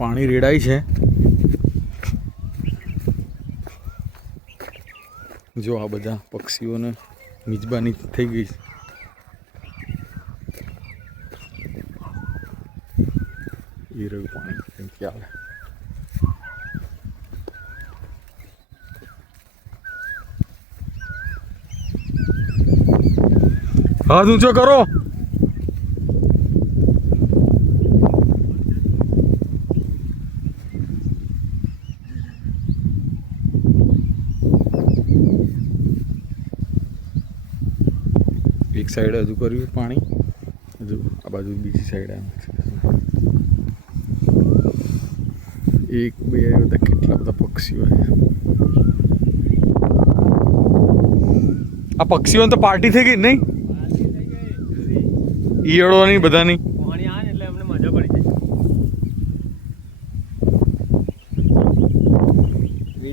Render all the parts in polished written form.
પાણી રેડાય છે. જો આ બધા પક્ષીઓને મિજબાની થઈ ગઈ છે. એ રહ્યું પાણી કેમથી આવે. હાથ ઊંચો કરો. એક સાઈડ હજુ કર્યું પાણી, હજુ આ બાજુ બીજી સાઈડ આવે. એક બે બધા કેટલા બધા પક્ષીઓ છે. આ પક્ષીઓને તો પાર્ટી થઈ ગઈ નહીં? ઈયળોની બધાની પાણી આવે ને એટલે અમને મજા પડી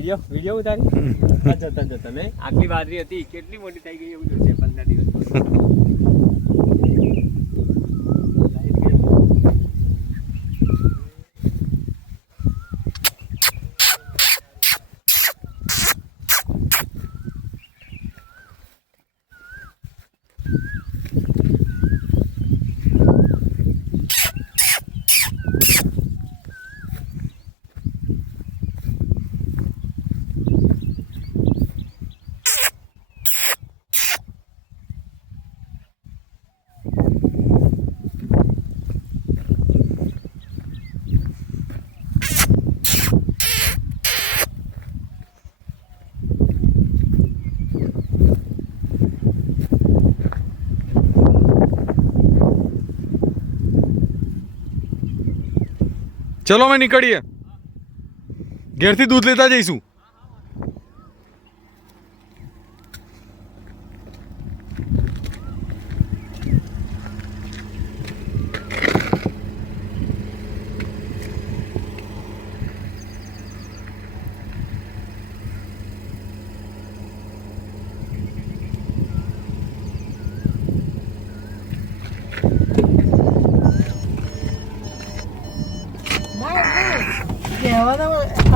જાય. વિડીયો ઉતારી જતા મેં આટલી બાદરી હતી કેટલી મોટી થઈ ગઈ એવું જોશે 15 દિવસ. ચલો અમે નીકળીએ, ઘેરથી દૂધ લેતા જઈશું.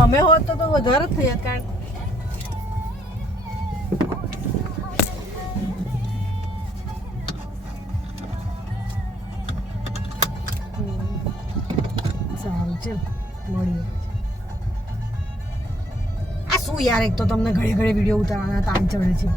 અમે હોત તો વધારે જ થઈ કારણ સારું છે. મળીએ. આ શું યાર, એક તો તમને ઘડી ઘડી વિડીયો ઉતારવાના તાણ ચડે છે.